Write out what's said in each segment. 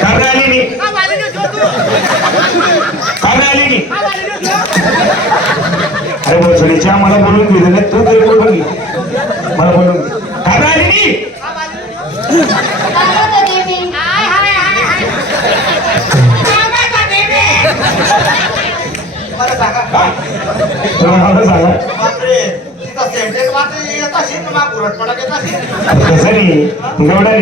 काबरा आली नी काबरा आली नी अरे बोचडीच्या मला बोलून दिलं नाही तू तरी बोलून घे मला बोलून घे काबरा आली नी काय होतं देवी मला सांगा?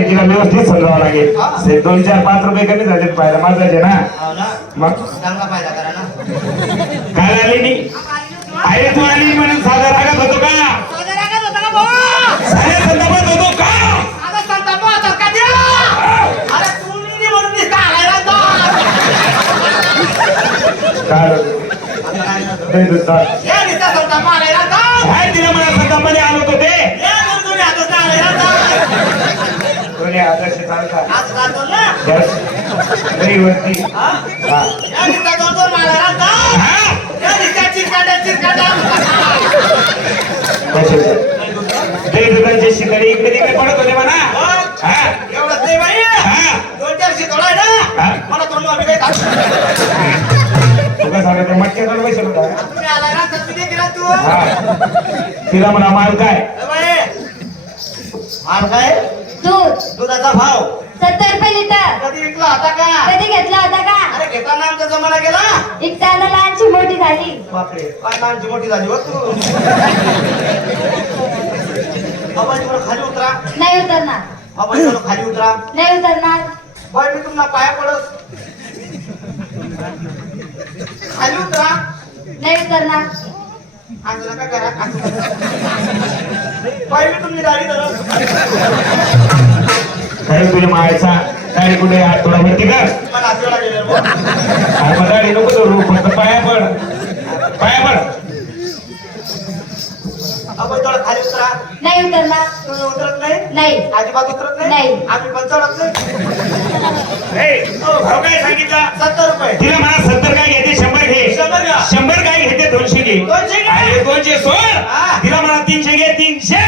तुला व्यवस्थित समजावं लागेल. से दोन चार पाच रुपये कमी झाले पाहिजे माझाचे ना. हो ना. मग? चांगला फायदा करा ना. काय आली नी? अरे तू आली म्हणून साधा रागत होतो का? साध्या होतो काय तिला मला संतापाने आलो होतो ते. कोणी आदर्श चालता ना. यस वरती. हा? ते दुधाचे शिकारी इकडे तिकडे पडत होते म्हणा. हा. एवढंच नाही बाई. हा. दोन चार शिकवलं आहे हा? ना मला तोंड आम्ही खात तुका सांगत मटक्याकडे पैसे होता तुम्ही आलाय ना गेला तू? हा. तिला म्हणा माल काय? माल काय? दूध. दुधाचा भाव. सत्तर रुपये लिटर. कधी विकला होता का? कधी घेतला होता का? अरे घेताना आमचा जमाना गेला? इकताना लहानची मोठी झाली. बापरे काय लहानची मोठी झाली हो तू. आपण थोडं खाली उतरा. नाही उतरणार. आपण थोडं खाली उतरा. नाही उतरणार. बाय मी तुम्हाला पाया पडत. खाली उतरा. नाही उतरणार. असं नका करा. गाडी तुझ्या मायचा काय कुठे हात थोडा वरती कर. मग गाडी नको धरू फक्त पाया पड. पाया पड. आपण थोडं खाली उतरा. नाही उतरणार. तुम्ही उतरत नाही? नाही. अजिबात उतरत नाही? नाही. आम्ही पण चढत नाही? काय सांगितलं? सत्तर रुपये. तिला मला सत्तर काय घेते शंभर घे शंभर काय घेते दोनशे घे. अरे दोनशे सोड. तिला मला तीनशे घे तीनशे.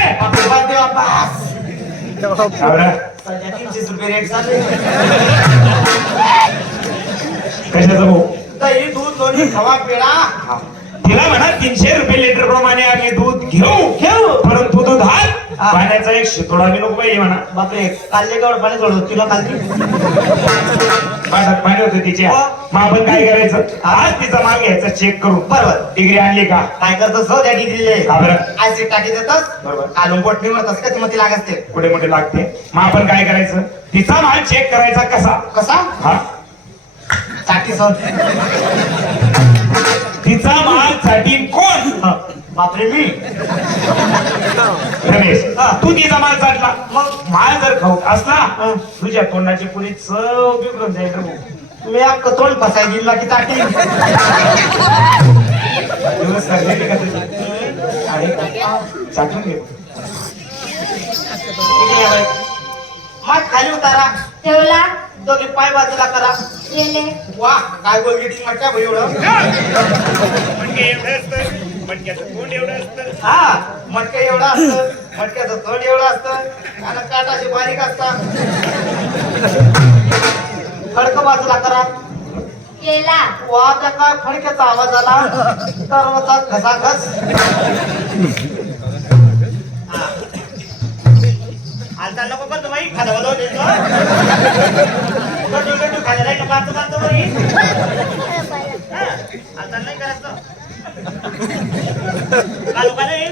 कशाचं भाऊ? दही दूध लोणी खवा पेढा. तिला म्हणा तीनशे रुपये लिटर प्रमाणे आम्ही दूध घेऊ. घेऊ. पाण्याचा एक शितोडा मी नको पाहिजे म्हणा. बापरे काल्ले गवड पाणी सोडतो तुला खाली पाण्यात पाणी होतं तिच्या. हो. मग आपण काय करायचं? आज तिचा माल घ्यायचा चेक करू बरोबर. डिग्री आणली का? काय करतो सो त्या दिले का बरं? ऍसिड टाकी देतस. बरोबर. कालून पोट निवडतस का? ती लागत. ते कुठे मोठे लागते? मग आपण काय करायचं? तिचा माल चेक करायचा कसा? कसा? हा. साठी सो तिचा माल साठी कोण? बापरे मी. रमेश. तू तिचा माल चाटला. मग माल जर खाऊ असला हा. तुझ्या तोंडाची पुरी चव बिघडून जाईल रे भाऊ. मी अक्क तोंड फसाय दिला की साठी दिवस ठरलेले का तुझे? आहे का? चाटून घे. माठ खाली उतारा. ठेवला? दोघे पाय बाजूला करा. गेले. वा काय बोल मटका भाई एवढं? मणक्याचं तोंड एवढं असतं. हा मटका एवढा असतं मटक्याचं तोंड एवढं असतं आणि काट असे बारीक असतात. खडक बाजूला करा. गेला वा त्या काय फडक्याचा आवाज आला? सर्वचा घसाघस. हा. हालचाल नको करतो बाई खादा बदल देतो. गटू गटू खाली राहील मारतो मारतो बाई? हा, हालचाल नाही करायचं. कालू का नाही